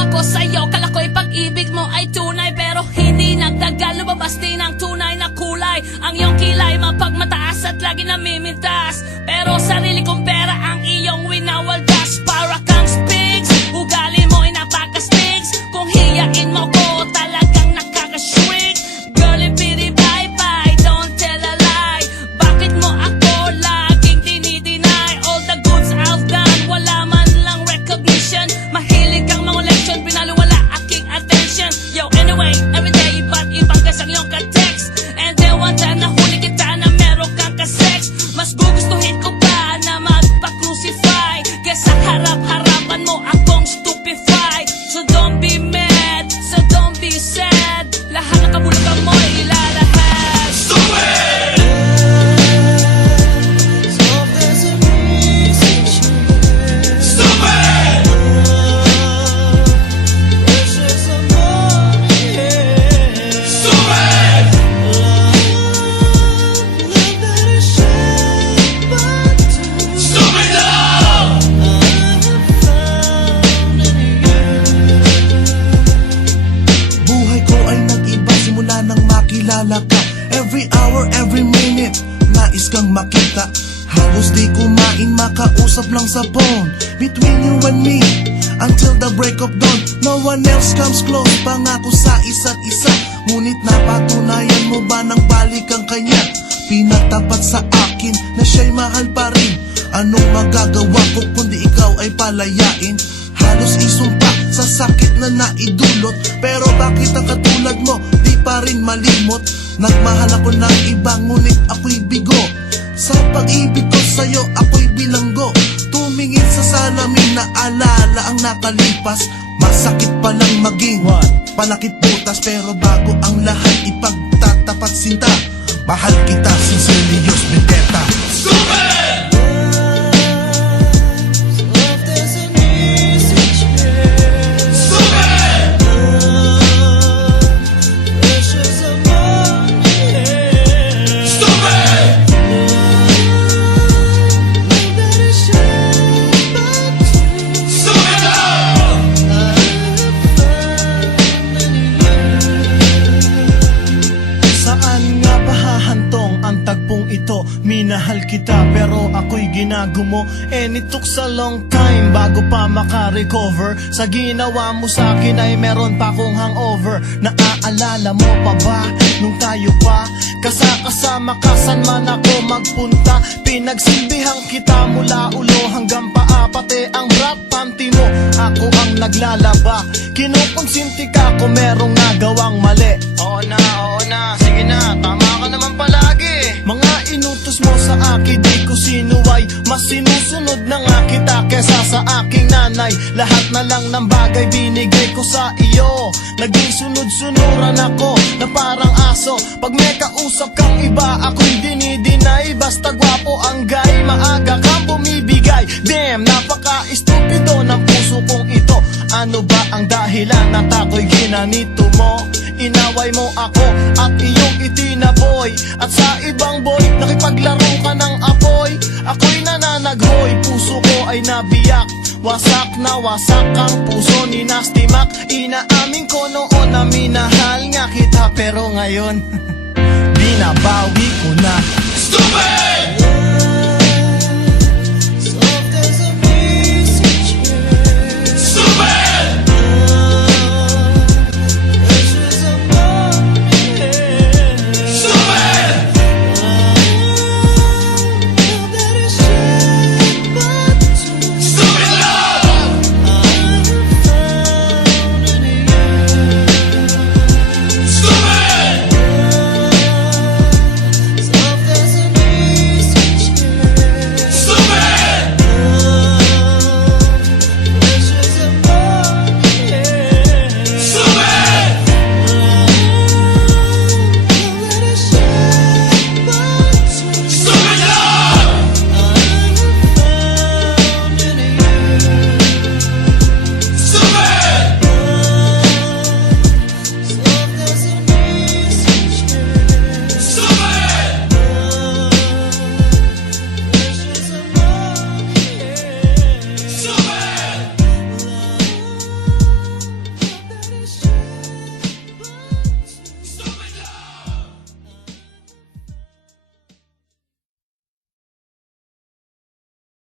asawa ko sa'yo. Kala ko'y pag-ibig mo ay tunay, pero hindi nagtagal, lumabas din ang tunay na kulay. Ang iyong kilay mapagmataas at lagi namimintas, pero sarili kong pera ang iyong winawaldas. Para kang spigs, ugali mo ay napaka-stigs. Kung hiyain mo ko, talagang nakaka-shrink. Girl, pity bye-bye, don't tell a lie. Bakit mo ako laging dinideny? All the goods I've done, wala man lang recognition. Mahilig kang mga leksyon, pinaliwala aking attention. Yo, anyway, everyday iba't ibang gas ang iyong ka-text. And then one time nahuli kita na meron kang ka-sex. Mas gugustuhin ko pa na magpa-crucify kesa harap-harapan mo akong stupefy. So don't be mad, so don't be sad. Lahat ng kabulukan mo ilalahad. Stupid! Every hour, every minute, nais kang makita. Halos di kumain, makausap lang sa phone. Between you and me, until the break of dawn. No one else comes close, pangako sa isa't isa. Ngunit napatunayan mo ba nang balik ang kanya? Pinatapat sa akin na siya'y mahal pa rin. Anong magagawa ko kundi ikaw ay palayain? Halos isumpa sa sakit na naidulot, pero bakit ang katulad mo di pa rin malimot? Nagmahal ako ng iba ngunit ako'y bigo. Sa pag-ibig ko sa'yo ako'y bilanggo. Tumingin sa salamin na alala ang nakalipas. Masakit palang maging panakit butas, pero bago ang lahat ipagtatapat sinta. Mahal kita, sincerely yours, Vendetta. Stupid! Ito, minahal kita pero ako'y ginagumo. And it took a long time bago pa makarecover. Sa ginawa mo sa akin ay meron pa akong hangover. Naaalala mo pa ba nung tayo pa kasama ka saan man ako magpunta? Pinagsilbihan kita mula ulo hanggang paa, pati ang bra panty mo ako ang naglalaba. Kinukonsinti ka kung merong nagawang mali. Oo na, sige na, tama ka naman palagi. Mga inutos mo sa akin di ko sinuway, mas sinusunod na nga kita kesa sa aking nanay. Lahat na lang ng bagay binigay ko sa iyo. Naging sunod-sunuran ako na parang aso. Pag may kausap kang iba ako'y dinidinay. Basta gwapo ang guy, maaga kang bumibigay. Damn, napaka-estupido ng puso kong ito. Ano ba ang dahilan at ako'y ginanito mo? Inaway mo ako at iyong itinaboy. At sa ibang boy, nakipaglaro ka ng apoy. Ako'y nananaghoy, puso ko ay nabiyak. Wasak na wasak ang puso ni Nasty Mac. Inaamin ko noon na minahal nga kita, pero ngayon binabawi ko na. Stupid!